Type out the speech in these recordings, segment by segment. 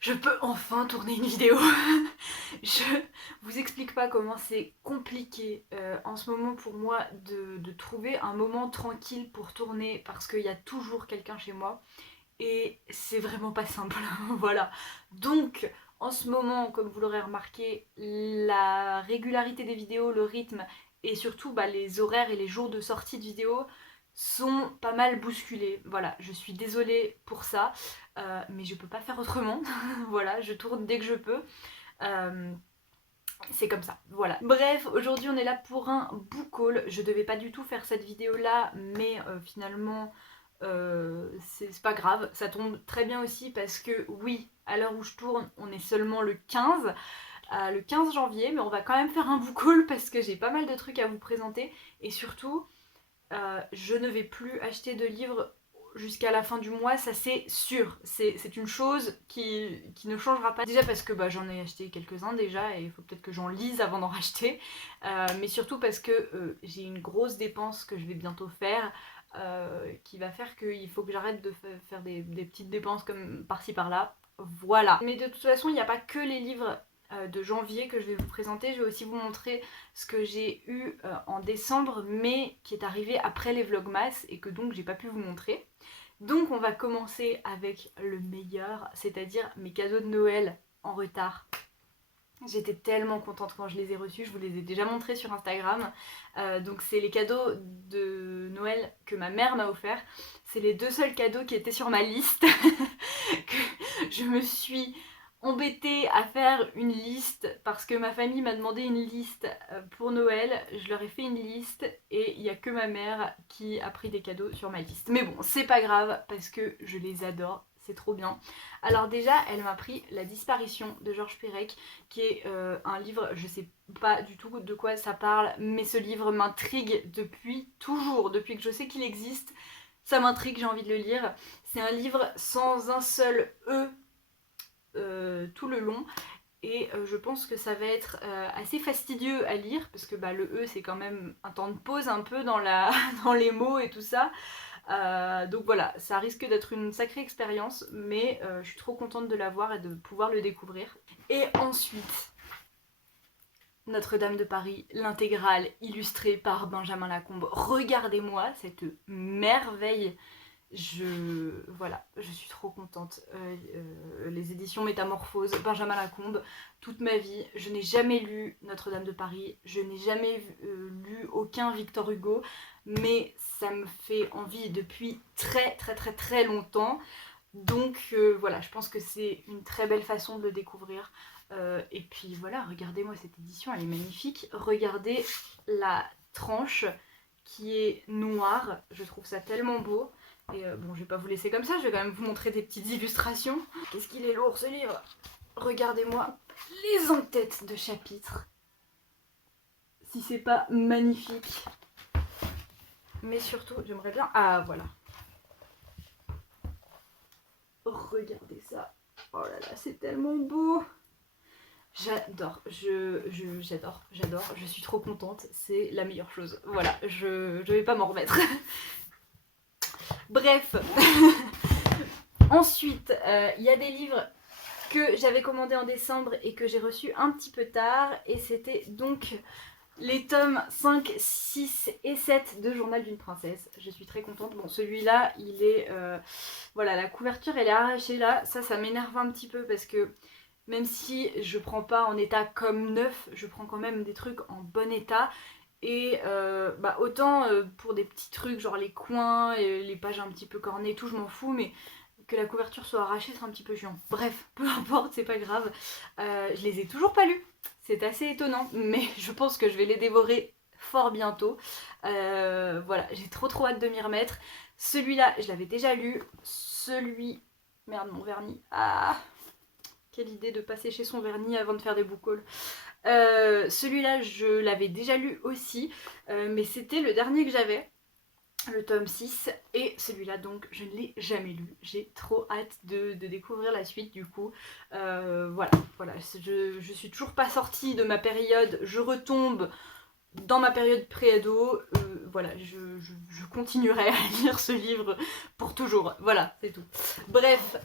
Je peux enfin tourner une vidéo. Je vous explique pas comment c'est compliqué en ce moment pour moi de trouver un moment tranquille pour tourner parce qu'il y a toujours quelqu'un chez moi et c'est vraiment pas simple. Voilà. Donc en ce moment, comme vous l'aurez remarqué, la régularité des vidéos, le rythme et surtout les horaires et les jours de sortie de vidéos sont pas mal bousculés. Voilà, je suis désolée pour ça, mais je peux pas faire autrement. Voilà, je tourne dès que je peux. C'est comme ça, voilà. Bref, aujourd'hui on est là pour un book haul. Je devais pas du tout faire cette vidéo là, mais finalement c'est pas grave. Ça tombe très bien aussi parce que oui, à l'heure où je tourne, on est seulement le 15 janvier, mais on va quand même faire un book haul parce que j'ai pas mal de trucs à vous présenter et surtout je ne vais plus acheter de livres jusqu'à la fin du mois, ça c'est sûr. C'est une chose qui ne changera pas. Déjà parce que j'en ai acheté quelques-uns déjà et il faut peut-être que j'en lise avant d'en racheter. Mais surtout parce que j'ai une grosse dépense que je vais bientôt faire qui va faire qu'il faut que j'arrête de faire des petites dépenses comme par-ci par-là. Voilà. Mais de toute façon, il n'y a pas que les livres de janvier que je vais vous présenter. Je vais aussi vous montrer ce que j'ai eu en décembre mais qui est arrivé après les vlogmas et que donc j'ai pas pu vous montrer. Donc on va commencer avec le meilleur, c'est-à-dire mes cadeaux de Noël en retard. J'étais tellement contente quand je les ai reçus, je vous les ai déjà montrés sur Instagram. Donc c'est les cadeaux de Noël que ma mère m'a offert. C'est les deux seuls cadeaux qui étaient sur ma liste. Que je me suis embêtée à faire une liste parce que ma famille m'a demandé une liste pour Noël. Je leur ai fait une liste et il n'y a que ma mère qui a pris des cadeaux sur ma liste. Mais bon, c'est pas grave parce que je les adore. C'est trop bien. Alors déjà, elle m'a pris La disparition de Georges Perec, qui est un livre, je sais pas du tout de quoi ça parle, mais ce livre m'intrigue depuis toujours, depuis que je sais qu'il existe. Ça m'intrigue, j'ai envie de le lire. C'est un livre sans un seul E tout le long. Et je pense que ça va être assez fastidieux à lire, parce que le E c'est quand même un temps de pause un peu dans les mots et tout ça. Donc voilà, ça risque d'être une sacrée expérience, mais je suis trop contente de l'avoir et de pouvoir le découvrir. Et ensuite, Notre-Dame de Paris, l'intégrale illustrée par Benjamin Lacombe. Regardez-moi cette merveille. Voilà, je suis trop contente. Les éditions Métamorphose, Benjamin Lacombe, toute ma vie, je n'ai jamais lu Notre-Dame de Paris, je n'ai jamais lu aucun Victor Hugo, mais ça me fait envie depuis très très très très longtemps. Donc voilà, je pense que c'est une très belle façon de le découvrir. Et puis voilà, regardez-moi cette édition, elle est magnifique. Regardez la tranche qui est noire, je trouve ça tellement beau. Et bon, je vais pas vous laisser comme ça, je vais quand même vous montrer des petites illustrations. Qu'est-ce qu'il est lourd ce livre! Regardez-moi les en-têtes de chapitres. Si c'est pas magnifique. Mais surtout, j'aimerais bien... Ah, voilà. Regardez ça. Oh là là, c'est tellement beau. J'adore, j'adore, je suis trop contente, c'est la meilleure chose. Voilà, je vais pas m'en remettre. Bref, ensuite, il y a des livres que j'avais commandés en décembre et que j'ai reçus un petit peu tard. Et c'était donc les tomes 5, 6 et 7 de Journal d'une princesse. Je suis très contente. Bon, celui-là, il est... voilà, la couverture, elle est arrachée là. Ça m'énerve un petit peu parce que même si je prends pas en état comme neuf, je prends quand même des trucs en bon état. Et autant pour des petits trucs genre les coins et les pages un petit peu cornées et tout, je m'en fous, mais que la couverture soit arrachée c'est un petit peu chiant. Bref, peu importe, c'est pas grave. Je les ai toujours pas lus, c'est assez étonnant, mais je pense que je vais les dévorer fort bientôt. Voilà, j'ai trop hâte de m'y remettre. Celui-là, je l'avais déjà lu. Merde, mon vernis. Ah, quelle idée de passer chez son vernis avant de faire des book hauls. Celui-là, je l'avais déjà lu aussi, mais c'était le dernier que j'avais, le tome 6, et celui-là, donc, je ne l'ai jamais lu. J'ai trop hâte de découvrir la suite, du coup. Voilà, je suis toujours pas sortie de ma période, je retombe dans ma période pré-ado, voilà, je continuerai à lire ce livre pour toujours. Voilà, c'est tout. Bref,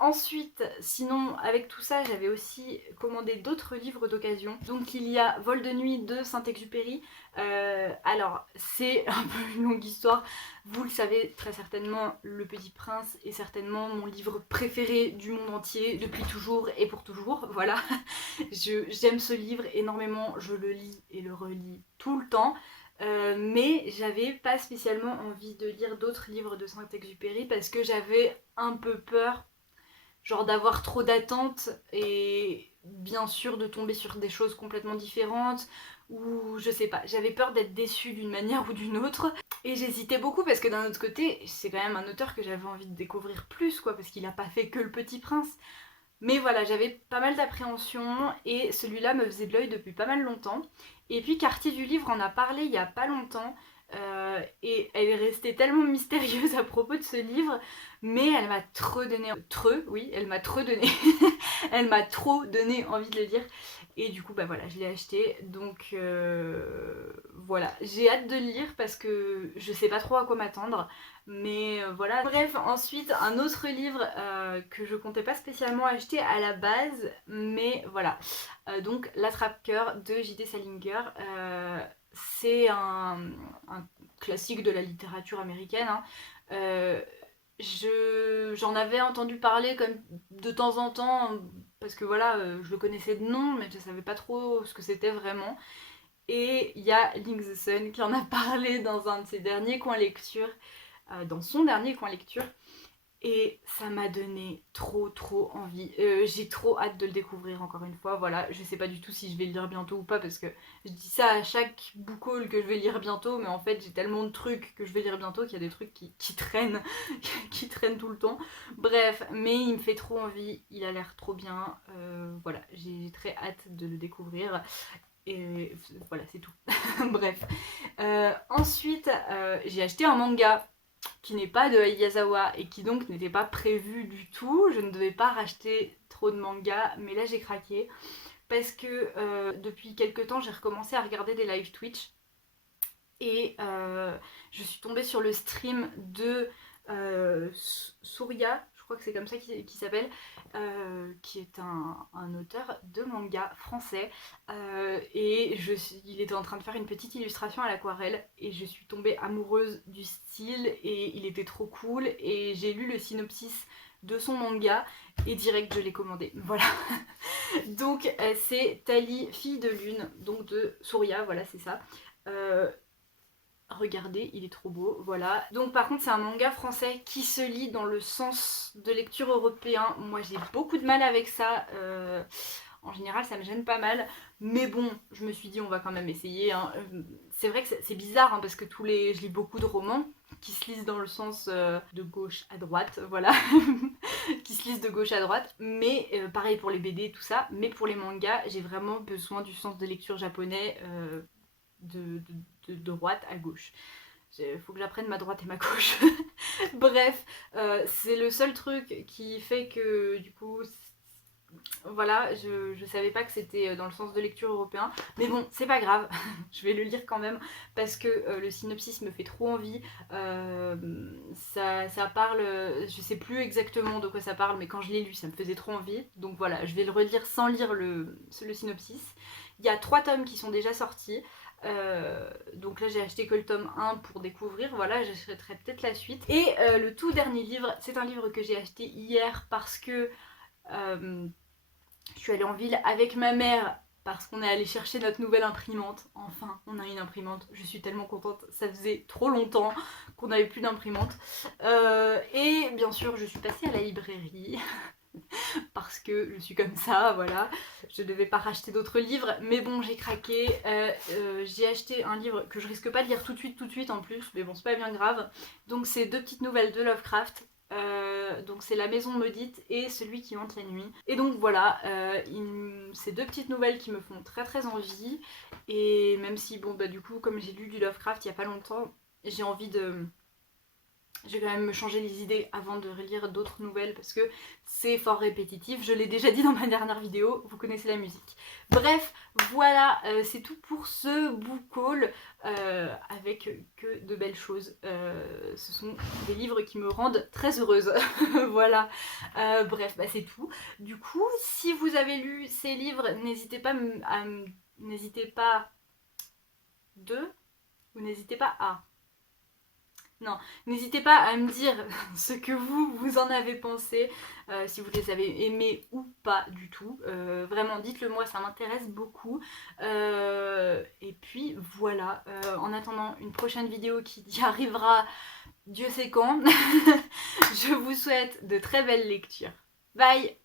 ensuite, sinon, avec tout ça, j'avais aussi commandé d'autres livres d'occasion. Donc il y a Vol de nuit de Saint-Exupéry. Alors, c'est un peu une longue histoire. Vous le savez très certainement, Le Petit Prince est certainement mon livre préféré du monde entier, depuis toujours et pour toujours. Voilà, j'aime ce livre énormément, je le lis et le relis tout le temps. Mais j'avais pas spécialement envie de lire d'autres livres de Saint-Exupéry parce que j'avais un peu peur, genre d'avoir trop d'attentes et bien sûr de tomber sur des choses complètement différentes ou je sais pas, j'avais peur d'être déçue d'une manière ou d'une autre et j'hésitais beaucoup parce que d'un autre côté c'est quand même un auteur que j'avais envie de découvrir plus quoi, parce qu'il a pas fait que Le Petit Prince. Mais voilà, j'avais pas mal d'appréhension et celui-là me faisait de l'œil depuis pas mal longtemps. Et puis Quartier du Livre en a parlé il y a pas longtemps et elle est restée tellement mystérieuse à propos de ce livre, mais elle m'a trop donné... elle m'a trop donné... elle m'a trop donné envie de le lire. Et du coup, bah voilà, je l'ai acheté. Donc voilà, j'ai hâte de le lire parce que je sais pas trop à quoi m'attendre. Mais voilà. Bref, ensuite, un autre livre que je comptais pas spécialement acheter à la base, mais voilà. Donc, L'Attrape-Cœur de J.D. Salinger. C'est un classique de la littérature américaine. Hein. J'en avais entendu parler comme de temps en temps, parce que voilà, je le connaissais de nom, mais je savais pas trop ce que c'était vraiment. Et il y a Link the Sun qui en a parlé dans un de ses derniers coins lecture, dans son dernier coin lecture, et ça m'a donné trop envie. J'ai trop hâte de le découvrir encore une fois. Voilà, je sais pas du tout si je vais le lire bientôt ou pas parce que je dis ça à chaque book haul que je vais lire bientôt, mais en fait j'ai tellement de trucs que je vais lire bientôt qu'il y a des trucs qui traînent, qui traînent tout le temps. Bref, mais il me fait trop envie, il a l'air trop bien. Voilà, j'ai très hâte de le découvrir. Et voilà, c'est tout. Bref. Ensuite, j'ai acheté un manga qui n'est pas de Ayazawa et qui donc n'était pas prévu du tout. Je ne devais pas racheter trop de mangas, mais là j'ai craqué parce que depuis quelques temps j'ai recommencé à regarder des live Twitch et je suis tombée sur le stream de Surya, je crois que c'est comme ça qu'il s'appelle, qui est un auteur de manga français et il était en train de faire une petite illustration à l'aquarelle et je suis tombée amoureuse du style et il était trop cool et j'ai lu le synopsis de son manga et direct je l'ai commandé, voilà. Donc c'est Tali, fille de lune, donc de Surya, voilà c'est ça. Regardez, il est trop beau, voilà. Donc par contre c'est un manga français qui se lit dans le sens de lecture européen. Moi j'ai beaucoup de mal avec ça, en général ça me gêne pas mal. Mais bon, je me suis dit on va quand même essayer. Hein. C'est vrai que c'est bizarre hein, parce que je lis beaucoup de romans qui se lisent dans le sens de gauche à droite, voilà. Qui se lisent de gauche à droite. Mais pareil pour les BD et tout ça. Mais pour les mangas, j'ai vraiment besoin du sens de lecture japonais. De droite à gauche. Il faut que j'apprenne ma droite et ma gauche. Bref, c'est le seul truc qui fait que du coup, voilà, je savais pas que c'était dans le sens de lecture européen. Mais bon, c'est pas grave, je vais le lire quand même parce que le synopsis me fait trop envie. Ça parle, je sais plus exactement de quoi ça parle, mais quand je l'ai lu, ça me faisait trop envie. Donc voilà, je vais le relire sans lire le synopsis. Il y a 3 tomes qui sont déjà sortis. Donc là j'ai acheté que le tome 1 pour découvrir, voilà, j'achèterai peut-être la suite. Et le tout dernier livre, c'est un livre que j'ai acheté hier parce que je suis allée en ville avec ma mère parce qu'on est allé chercher notre nouvelle imprimante. Enfin, on a une imprimante, je suis tellement contente, ça faisait trop longtemps qu'on n'avait plus d'imprimante. Et bien sûr je suis passée à la librairie. Parce que je suis comme ça, voilà. Je devais pas racheter d'autres livres, mais bon, j'ai craqué. J'ai acheté un livre que je risque pas de lire tout de suite en plus, mais bon, c'est pas bien grave. Donc, c'est 2 petites nouvelles de Lovecraft. Donc c'est La Maison Maudite et Celui qui hante la nuit. Et donc voilà, ces 2 petites nouvelles qui me font très envie. Et même si, bon, bah du coup, comme j'ai lu du Lovecraft il y a pas longtemps, j'ai envie de Je vais quand même me changer les idées avant de relire d'autres nouvelles parce que c'est fort répétitif. Je l'ai déjà dit dans ma dernière vidéo, vous connaissez la musique. Bref, voilà, c'est tout pour ce book haul avec que de belles choses. Ce sont des livres qui me rendent très heureuse. Voilà, bref, bah, c'est tout. Du coup, si vous avez lu ces livres, n'hésitez pas Non, n'hésitez pas à me dire ce que vous en avez pensé, si vous les avez aimés ou pas du tout. Vraiment, dites-le moi, ça m'intéresse beaucoup. Et puis voilà, en attendant une prochaine vidéo qui y arrivera, Dieu sait quand, je vous souhaite de très belles lectures. Bye!